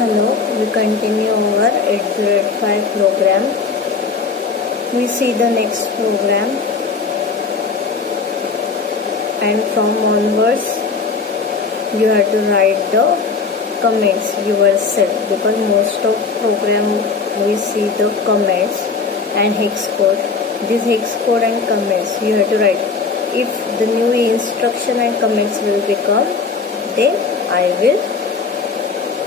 Hello, we continue our 805 program. We see the next program, and from onwards you have to write the comments yourself, because most of program we see the comments and hex code. This hex code and comments you have to write. If the new instruction and comments will become, then I will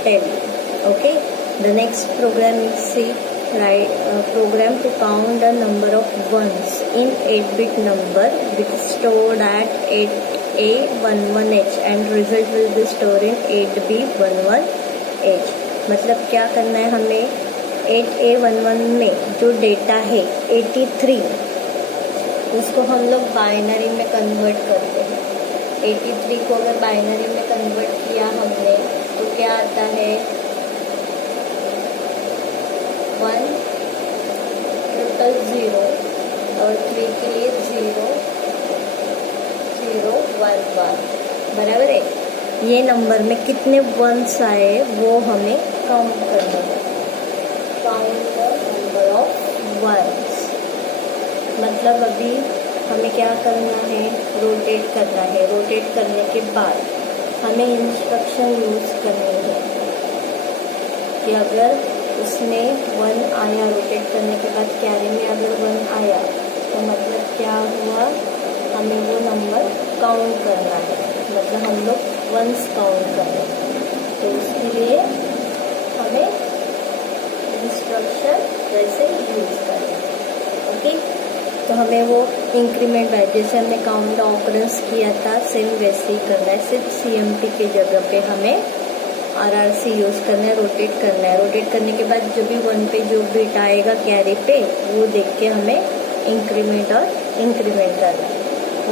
tell you. Okay, the next program is see program to count the number of ones in 8-bit number which is stored at 8A11H and result will be stored in 8B11H. मतलब क्या करना है हमें 8A11 में जो data है 83 उसको हम लोग बाइनरी में कन्वर्ट करते हैं। 83 को अगर बाइनरी में कन्वर्ट किया हमने तो क्या आता है 100 और 3 के लिए 0011 बराबर है। ये नंबर में कितने वंस आए वो हमें काउंट करना है। Count the number of ones मतलब अभी हमें क्या करना है, रोटेट करना है। रोटेट करने के बाद हमें इंस्ट्रक्शन यूज करनी है कि अगर उसमें 1 आया, रोटेट करने के बाद कैरी में अगर 1 आया तो मतलब क्या हुआ, हमें वो नंबर काउंट करना है। मतलब हम लोग वंस काउंट कर रहे हैं, तो उसके लिए हमें इंस्ट्रक्शन वैसे यूज करना है। ओके, तो हमें वो इंक्रीमेंट बाय जैसे हमने काउंट ऑकरेंस किया था सेम वैसे ही करना है, सिर्फ CMP के जगह पे हमें RRC यूज करना है, रोटेट करना है। रोटेट करने के बाद जो भी 1 पे जो बिट आएगा कैरी पे वो देख के हमें इंक्रीमेंट और इंक्रीमेंट करना है।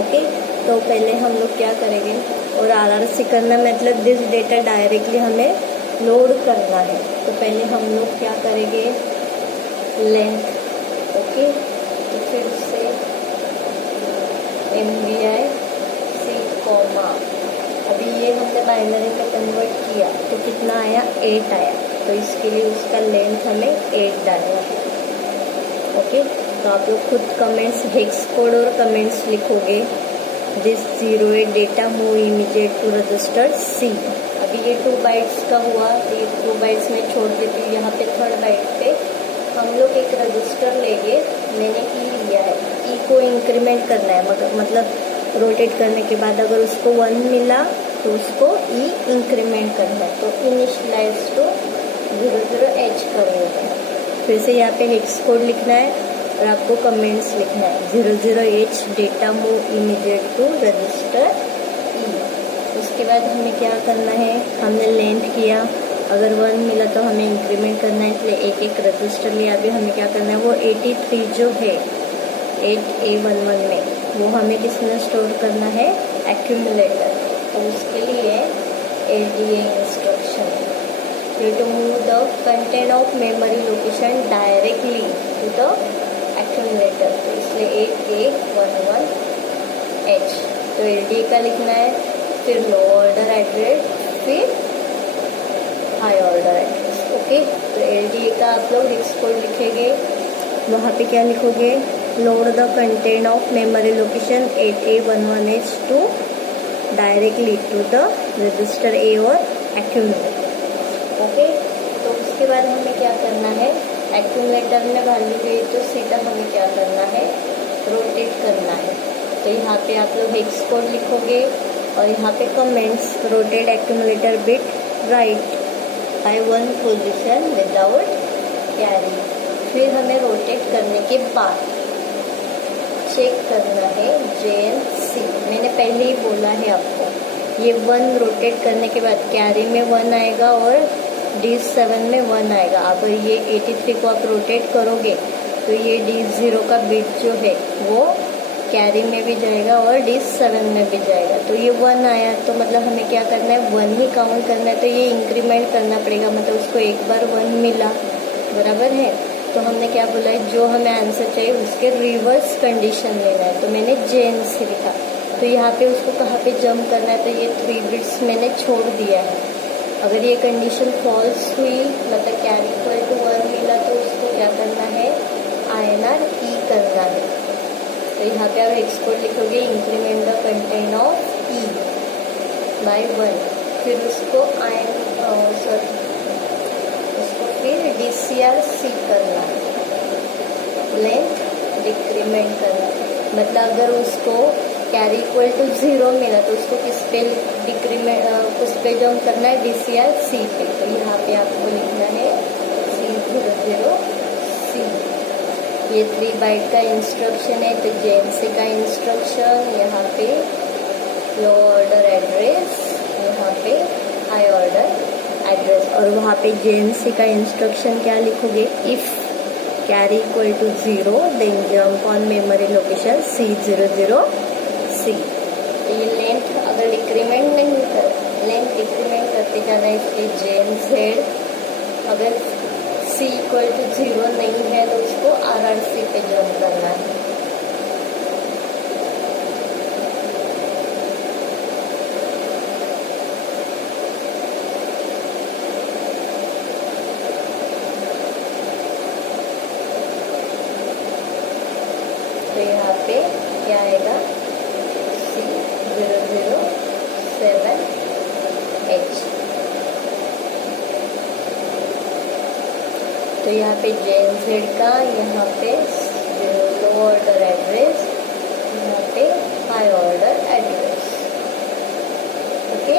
ओके, तो पहले हम लोग क्या करेंगे, और RRC करना मतलब दिस डेटा डायरेक्टली हमें लोड करना है। तो पहले हम लोग क्या करेंगे, लेंथ। ओके, तो फिर से MVI C कॉमा, अभी ये हमने बाइनरी में कन्वर्ट किया तो कितना आया 8 आया, तो इसके लिए उसका लेंथ हमें 8 डालना है। ओके, तो आप लोग खुद कमेंट्स हेक्स कोड और कमेंट्स लिखोगे। This 08 data move immediate to register C। अभी ये 2 बाइट्स का हुआ तो ये 2 बाइट्स में छोड़ देती हूँ। यहाँ पे 3rd बाइट पे हम लोग एक रजिस्टर लेंगे। मैंने E लिया है, E को इंक्रीमेंट करना है, मतलब रोटेट करने के बाद अगर उसको 1 मिला तो उसको E इंक्रीमेंट करना है, तो इनिशियलाइज टू 00H करेंगे। फिर से यहाँ पे हेक्स कोड लिखना है और आपको कमेंट्स लिखना है 00H data move immediate to register E। उसके बाद हमें क्या करना है, हमने लेंथ किया, अगर 1 मिला तो हमें इंक्रीमेंट करना है, इसलिए एक रजिस्टर लिया। अभी हमें क्या करना है, वो 83 जो है 8A11 में वो हमें किसमें स्टोर करना है, एक्यूमुलेटर। तो उसके लिए ADA instruction to move the content of memory location directly to the accumulator, तो इसलिए 8A11H। तो LDA का लिखना है, फिर लो ऑर्डर एड्रेस, फिर हाई ऑर्डर एड्रेस। ओके, तो LDA का आप लोग हेक्स कोड लिखेंगे, वहाँ पे क्या लिखोगे, load the content of memory location 8A11H to directly to the register A और एक्यूमुलेटर। ओके, तो उसके बाद हमें क्या करना है, एक्यूमुलेटर में वैल्यू गई तो सीधा हमें क्या करना है, रोटेट करना है। तो यहाँ पे आप लोग हेक्स कोड लिखोगे और यहाँ पे comments rotate accumulator bit right by 1 position without carry. फिर हमें रोटेट करने के बाद चेक करना है JNC। मैंने पहले ही बोला है आपको, ये 1 रोटेट करने के बाद कैरी में 1 आएगा और D7 में 1 आएगा। अब ये 83 को आप रोटेट करोगे तो ये D0 का बिट जो है वो कैरी में भी जाएगा और D7 में भी जाएगा। तो ये 1 आया तो मतलब हमें क्या करना है, 1 ही काउंट करना है, तो ये इंक्रीमेंट करना पड़ेगा। मतलब उसको एक बार 1 मिला, बराबर है, तो हमने क्या बोला है, जो हमें आंसर चाहिए उसके रिवर्स कंडीशन लेना है। तो मैंने JNC लिखा, तो यहाँ पे उसको कहाँ पे जंप करना है, तो ये 3 बिट्स मैंने छोड़ दिया है। अगर ये कंडीशन फॉल्स हुई, मतलब कैरी इक्वल टू 1 मिला, तो उसको क्या करना है, INR E करना है। तो यहाँ पे आप हेक्स कोड लिखोगे, increment the content of E by 1, फिर उसको फिर DCR-C करना, लेंथ डिक्रीमेंट करना। मतलब अगर उसको कैरी इक्वल टू 0 मिला तो उसको किस पे डिक्रीमेंट, उस पे जंप करना है, DCR-C पे। तो यहाँ पे आपको लिखना है C00C। ये 3 बाइट का इंस्ट्रक्शन है, तो JNC का इंस्ट्रक्शन, यहाँ पे लो ऑर्डर एड्रेस, यहाँ पे हाई ऑर्डर एड्रेस, और वहाँ पे JNC का इंस्ट्रक्शन क्या लिखोगे, if carry equal to 0 then jump on memory location C00C। तो ये लेंथ अगर डिक्रीमेंट नहीं कर, लेंथ डिक्रीमेंट करते जाना है, इसलिए JNZ अगर C इक्वल टू 0 नहीं है तो उसको RRC पे जंप करना है। तो यहाँ पे क्या आएगा, C007H। तो यहाँ पे JNZ का, यहाँ पे लो ऑर्डर एड्रेस, यहाँ पे हाई ऑर्डर एड्रेस। ओके,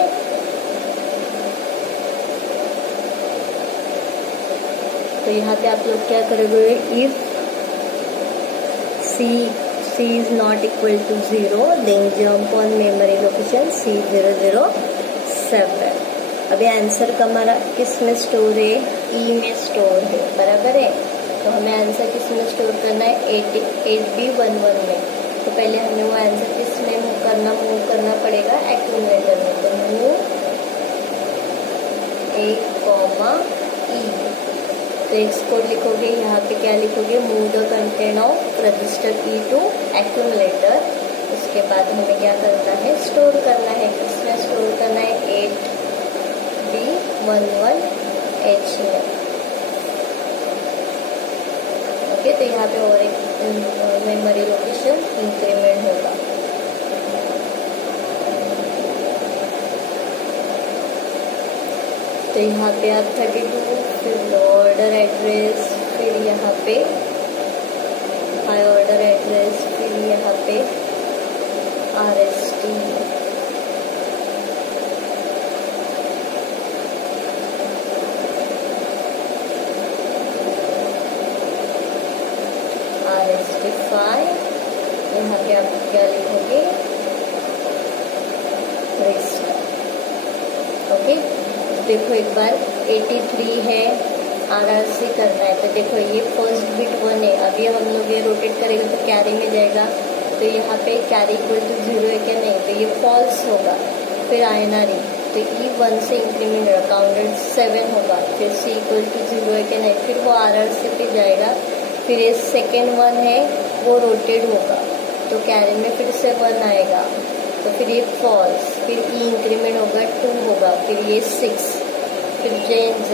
तो यहाँ पे आप लोग क्या करोगे, if C is not equal to 0 then jump on memory location C007। अभी आंसर हमारा किस में स्टोर है, E में स्टोर है, बराबर है। तो हमें आंसर किस में स्टोर करना है, 8B11 में। तो पहले हमें वो आंसर किस में मूव करना पड़ेगा, एक्यूमुलेटर में। तो मूव A, E। तो एक्स कोड लिखोगे, यहाँ पे क्या लिखोगे, move the content of register E to accumulator. उसके बाद हमें क्या करना है, स्टोर करना है। किसमें स्टोर करना है, 8B11H में। ओके, तो यहाँ पे और एक मेमोरी लोकेशन इंक्रीमेंट होगा। तो यहाँ पे आप 32, फिर ऑर्डर एड्रेस, फिर यहाँ पे हाई ऑर्डर एड्रेस, फिर यहाँ पे RST। RST5, यहाँ पे आप क्या लिखोगे, रजिस्टर। ओके, देखो एक बार 83 है, RRC करना है। तो देखो ये फर्स्ट बिट 1 है, अभी हम लोग ये रोटेट करेंगे तो कैरी में जाएगा। तो यहाँ पे कैरी इक्वल टू 0 है क्या, नहीं, तो ये फॉल्स होगा। फिर INR E, तो E 1 से इंक्रीमेंट होगा, काउंटेड 7 होगा। फिर C इक्वल टू 0 है क्या, नहीं, फिर वो RRC पे जाएगा। फिर ये सेकेंड 1 है, वो रोटेट होगा, तो कैरी में फिर से 1 आएगा, तो फिर ये फॉल्स। फिर E इंक्रीमेंट होगा, 2 होगा, फिर ये 6, फिर JNZ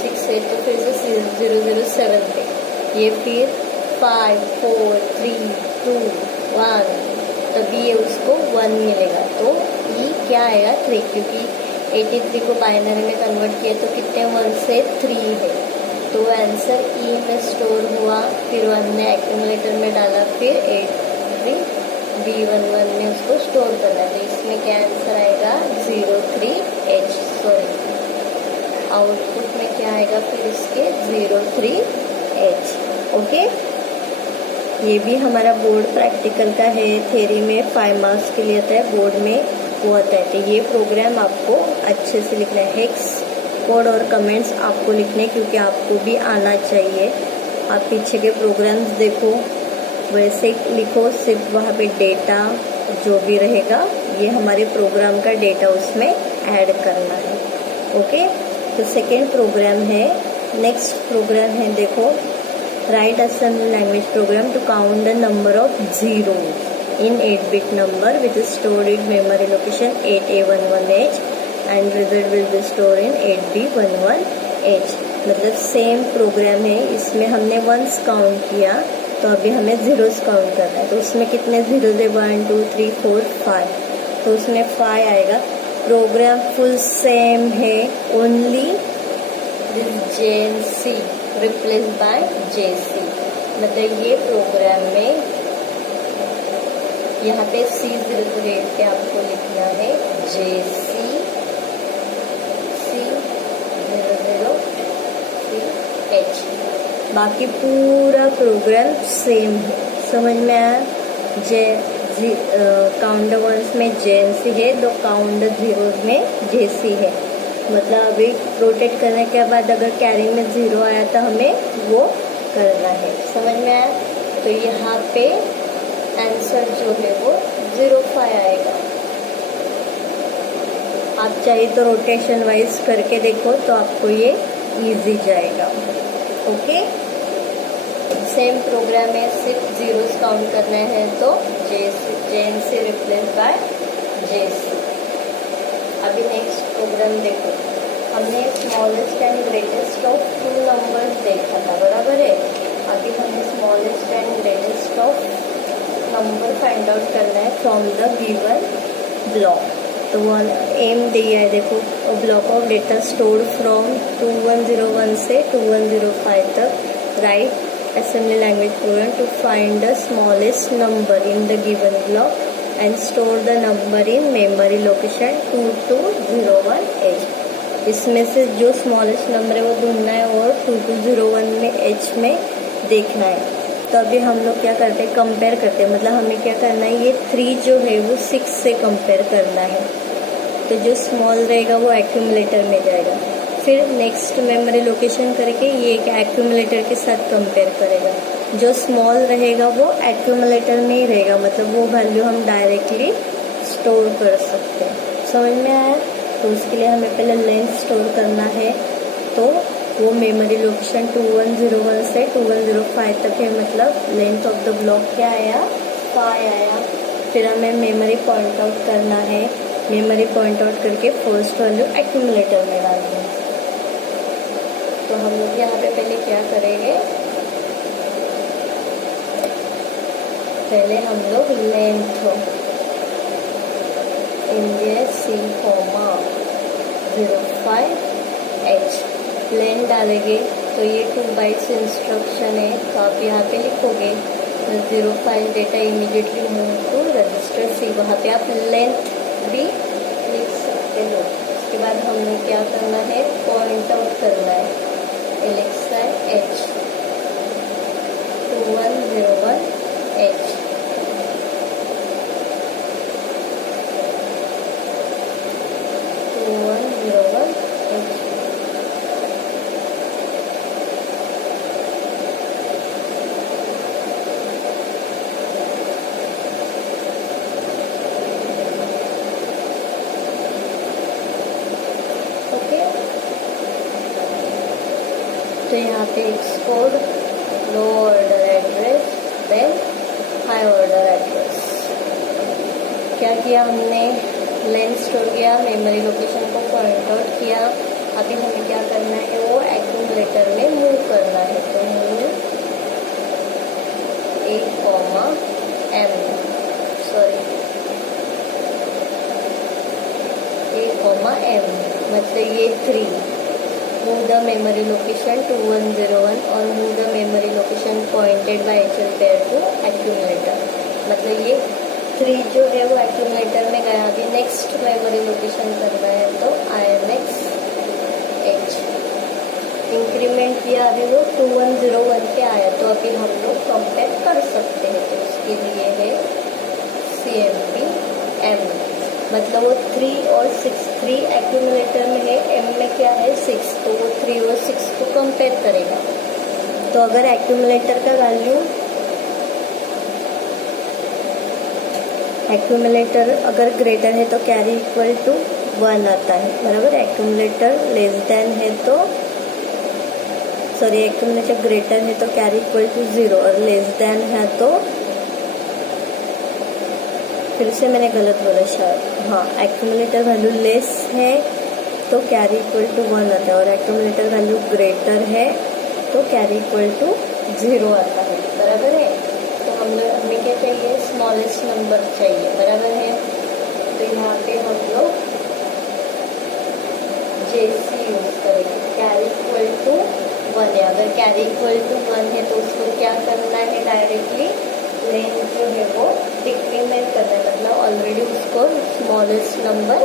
6 है, तो फिर से 007 पे, ये फिर 5 4 3 2 1, तभी ये उसको 1 मिलेगा। तो E क्या आएगा, 3, क्योंकि 83 को बाइनरी में कन्वर्ट किया तो कितने 1 से 3 है, तो आंसर E में स्टोर हुआ। फिर 1 ने एक्यूमुलेटर में डाला, फिर 8B11 में उसको स्टोर करना है। तो इसमें क्या आंसर आएगा, 03H। सॉरी, आउटपुट में क्या आएगा फिर इसके, 03H। ओके, ये भी हमारा बोर्ड प्रैक्टिकल का है, थ्योरी में 5 मार्क्स के लिए आता है, बोर्ड में वो आता है। तो ये प्रोग्राम आपको अच्छे से लिखना है, हेक्स कोड और कमेंट्स आपको लिखने, क्योंकि आपको भी आना चाहिए। आप पीछे के प्रोग्राम्स देखो, वैसे लिखो, सिर्फ वहाँ पे डेटा जो भी रहेगा ये हमारे प्रोग्राम का डेटा उसमें ऐड करना है। ओके, तो सेकेंड प्रोग्राम है, नेक्स्ट प्रोग्राम है, देखो, right assembly language program to count the number of zero in 8-bit number which is stored in memory location 8A11H and result will be store in 8B11H। मतलब same programme है, इसमें हमने once count किया तो अभी हमें zeros count करना है। तो उसमें कितने ज़ीरोज़ है, 1 2 3 4 5, तो उसमें 5 आएगा। प्रोग्राम फुल सेम है, only this JNC replace by JC। मतलब ये प्रोग्राम में यहाँ पे C0 रेट पे आपको लिखना है JC C00C बाकी पूरा प्रोग्राम सेम है। समझ में आया? काउंट वंस में JNC है, तो काउंट जीरोज में JC है। मतलब अभी रोटेट करने के बाद अगर कैरी में 0 आया तो हमें वो करना है। समझ में आया? तो यहाँ पे आंसर जो है वो 05 आएगा। आप चाहिए तो रोटेशन वाइज करके देखो तो आपको ये इजी जाएगा। ओके, सेम प्रोग्राम में सिर्फ ज़ीरोज़ काउंट करना है तो JNC रिप्लेस बाय JC। अभी नेक्स्ट प्रोग्राम देखो, हमने smallest and greatest of 2 numbers देखा था, बराबर है। अभी हमें smallest and greatest of number find out करना है फ्रॉम द गिवन ब्लॉक। तो वो एम दिया है, देखो block of data stored from 2101 से 2105 तक। Right assembly language program to find the smallest number in the given block and store the number in memory location 2201H। इसमें से जो स्मॉलेस्ट नंबर है वो ढूंढना है और 2201 में H में देखना है। तो अभी हम लोग क्या करते हैं, कंपेयर करते हैं। मतलब हमें क्या करना है, ये 3 जो है वो 6 से कंपेयर करना है। तो जो स्मॉल रहेगा वो एक्यूमुलेटर में जाएगा, फिर नेक्स्ट मेमोरी लोकेशन करके ये एक एक्यूमुलेटर के साथ कंपेयर करेगा। जो स्मॉल रहेगा वो एक्यूमुलेटर में ही रहेगा, मतलब वो वैल्यू हम डायरेक्टली स्टोर कर सकते हैं। समझ में आया? तो उसके लिए हमें पहले लेंथ स्टोर करना है। तो वो मेमोरी लोकेशन 2101 से 2105 तक है, मतलब लेंथ ऑफ द ब्लॉक क्या आया, 5 आया। फिर हमें मेमोरी पॉइंट आउट करना है। मेमोरी पॉइंट आउट करके फर्स्ट वैल्यू एक्यूमुलेटर में डालनी है। तो हम लोग यहाँ पे पहले क्या करेंगे, पहले हम लोग लेंथ C,05H लेंथ डालेंगे। तो ये 2 बाइट्स इंस्ट्रक्शन है, तो आप यहाँ पे लिखोगे 05 data immediately move to register C। वहाँ पे आप लेंथ भी लिख सकते हो। उसके बाद हमें क्या करना है, पॉइंट आउट करना है एलेक्सा H 2101H। तो यहाँ पे export low order address, then high order address. क्या किया हमने, लेंथ स्टोर किया, मेमोरी लोकेशन को पॉइंट आउट किया। अभी हमें क्या करना है, वो एक्यूमुलेटर में मूव करना है। तो मूव A,M, मतलब ये 3 move the memory location to 101 और move the memory location pointed by HL pair to accumulator। मतलब ये 3 जो है वो accumulator में गया। अभी नेक्स्ट मेमोरी लोकेशन करना है तो IMX H इंक्रीमेंट किया, अभी वो 2101 पे आया। तो अभी हम लोग कंपेयर कर सकते हैं। तो उसके लिए है CMP M, मतलब वो 3 और 6, 3 एक्यूमुलेटर में है, M में क्या है 6, तो वो 3 और 6 को कंपेयर करेगा। तो अगर एक्यूमुलेटर का वैल्यू, एक्यूमुलेटर अगर ग्रेटर है तो कैरी इक्वल टू 1 आता है, बराबर। एक्यूमुलेटर लेस देन है तो, सॉरी, एक्यूमुलेटर ग्रेटर है तो कैरी इक्वल टू 0 और लेस देन है तो, फिर से मैंने गलत बोला शायद, हाँ, एक्यूमुलेटर वैल्यू लेस है तो कैरी इक्वल टू 1 आता है, और एक्यूमुलेटर वैल्यू ग्रेटर है तो कैरी इक्वल टू 0 आता है। बराबर है। तो हमें क्या चाहिए, स्मॉलेस्ट नंबर चाहिए। बराबर है। तो यहाँ पे हम लोग जेसी यूज करेंगे, कैरी इक्वल टू 1 है। अगर कैरी इक्वल टू 1 है तो उसको क्या करना है, डायरेक्टली लेंथ जो है वो डिक्रीमेंट करना है, मतलब ऑलरेडी उसको स्मॉलेस्ट नंबर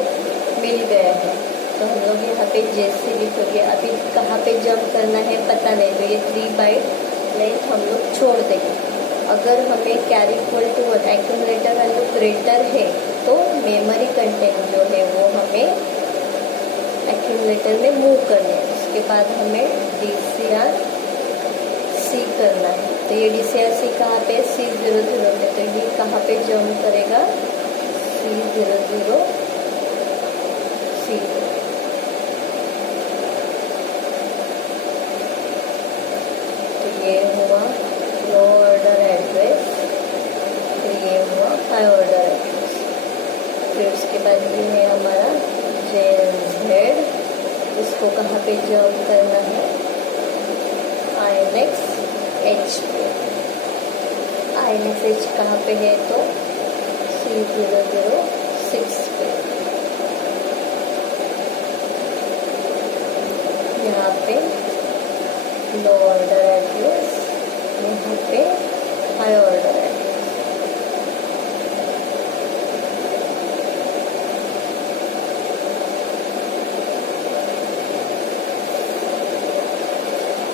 मिल गया है। तो हम लोग यहाँ पे जेसी लिखोगे। अभी कहाँ पे जंप करना है पता नहीं, तो ये 3 बाइट लेंथ हम लोग छोड़ देंगे। अगर हमें carry equal to 1 accumulator value greater है तो मेमोरी कंटेंट जो है वो हमें एक्यूमुलेटर में मूव करना है। उसके बाद हमें DCR C करना है। तो ये DCR C कहाँ पे, C00 पे, तो ये कहाँ पे जंप करेगा, C00 C। तो ये हुआ लो ऑर्डर एड्रेस, फिर ये हुआ हाई ऑर्डर एड्रेस। फिर उसके बाद ये है हमारा JNZ, इसको कहाँ पे जंप करना है, INX H पे। INX H कहाँ पे है, तो C006 पे। यहाँ पे लो ऑर्डर एड्रेस, यहाँ पे हाई ऑर्डर एड्रेस।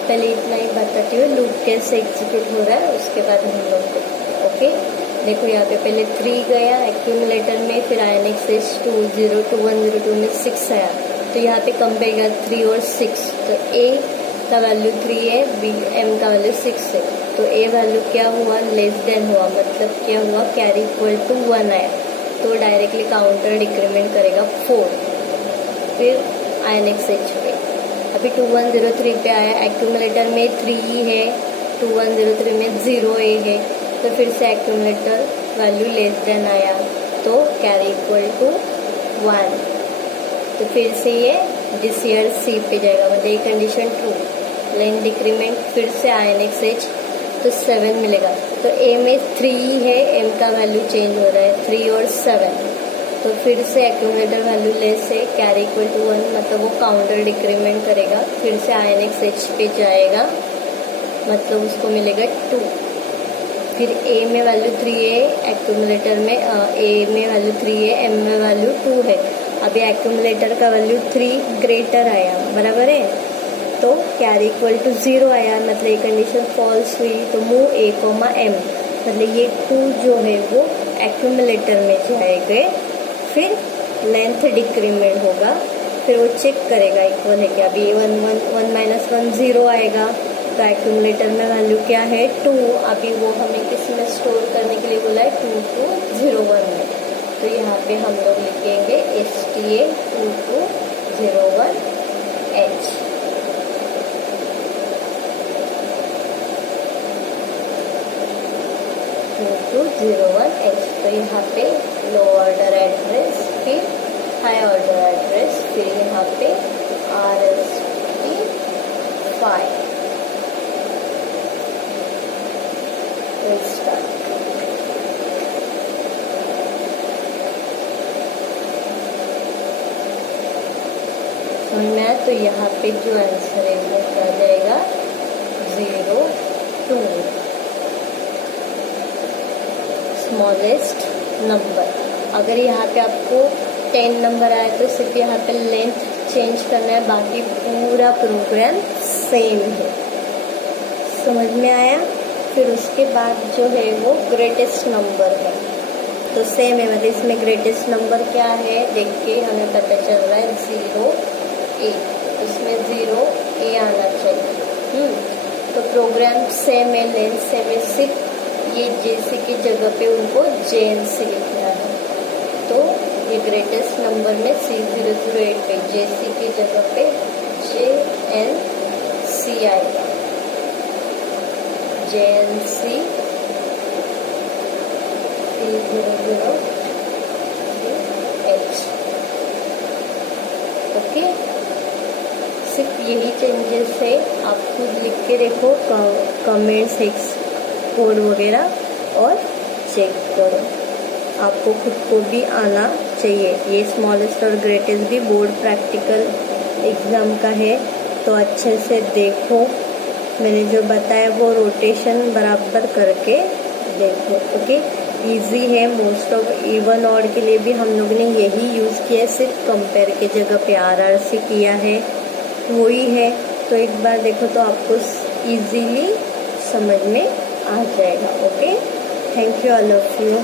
पहले इतना ही बताती हूँ लूप कैसे एग्जीक्यूट हो रहा है, उसके बाद हम लोग देखते हैं। ओके, देखो यहाँ पे पहले 3 गया एक्यूमुलेटर में, फिर INX H 202102 में 6 आया। तो यहाँ पे कंपेयर किया 3 और 6, तो A का वैल्यू 3 है, M का वैल्यू 6 है। तो A वैल्यू क्या हुआ, लेस देन हुआ, मतलब क्या हुआ, कैरी इक्वल टू 1 आया। तो डायरेक्टली काउंटर डिक्रीमेंट करेगा 4, फिर INX H पे। अभी 2103 पे आया, एक्यूमुलेटर में 3 है, 2103 में 0A है, तो फिर से एक्यूमुलेटर वैल्यू लेस देन आया, तो कैरी इक्वल टू 1। तो फिर से ये DCR C पे जाएगा, मतलब ये कंडीशन ट्रू। लेंथ डिक्रीमेंट, फिर से INX H, तो 7 मिलेगा। तो A में 3 है, M का वैल्यू चेंज हो रहा है, 3 और 7, तो फिर से एक्यूमुलेटर वैल्यू लेस है, कैरी इक्वल टू 1, मतलब वो काउंटर डिक्रीमेंट करेगा, फिर से INX H पे जाएगा, मतलब उसको मिलेगा 2। फिर A में वैल्यू 3 है, एक्यूमुलेटर में A में वैल्यू 3 है, M में वैल्यू 2 है। अभी एक्यूमुलेटर का वैल्यू 3 ग्रेटर आया, बराबर है, तो कैरी इक्वल टू 0 आया, मतलब ये कंडीशन फॉल्स हुई। तो मूव A, M, मतलब ये 2 जो है वो एक्यूमुलेटर में जाएंगे, फिर लेंथ डिक्रीमेंट होगा, फिर वो चेक करेगा इक्वल है क्या। अभी 1 - 1 0 आएगा, तो एक्यूमुलेटर में वैल्यू क्या है 2। अभी वो हमें किस में स्टोर करने के लिए बोला है, 2201 में। तो यहाँ पे हम लोग लिखेंगे STA 2201H। तो यहाँ पे लो ऑर्डर एड्रेस, फिर हाई ऑर्डर एड्रेस, फिर यहाँ पे RST5 स्टार्ट। समझ में आया। तो यहाँ पे जो आंसर है वो क्या जाएगा, 02, स्मॉलेस्ट नंबर। अगर यहाँ पे आपको 10 नंबर आया तो सिर्फ यहाँ पे लेंथ चेंज करना है, बाकी पूरा प्रोग्राम सेम है। समझ में आया। फिर उसके बाद जो है वो ग्रेटेस्ट नंबर है, तो सेम है, मतलब इसमें ग्रेटेस्ट नंबर क्या है देख के हमें पता चल रहा है 0A, इसमें 0A आना चाहिए। तो प्रोग्राम सेम है, लेंथ सेम है, सिर्फ ये JC की जगह पे उनको JNC लिखना है। तो ये ग्रेटेस्ट नंबर में C008 पे JC की जगह पे JNC आएगा, JNC C008H। चेंजेस है आप खुद लिख के देखो, कमेंट्स कोड वगैरह और चेक करो। आपको खुद को भी आना चाहिए। ये स्मॉलेस्ट और ग्रेटेस्ट भी बोर्ड प्रैक्टिकल एग्ज़ाम का है, तो अच्छे से देखो। मैंने जो बताया वो रोटेशन बराबर करके देखो। ओके, इजी है। मोस्ट ऑफ इवन ऑड के लिए भी हम लोग ने यही यूज़ किया है, सिर्फ कंपेयर की जगह पे आर से किया है, वही है। तो एक बार देखो तो आपको इजीली समझ में आ जाएगा। Okay, thank you all of you.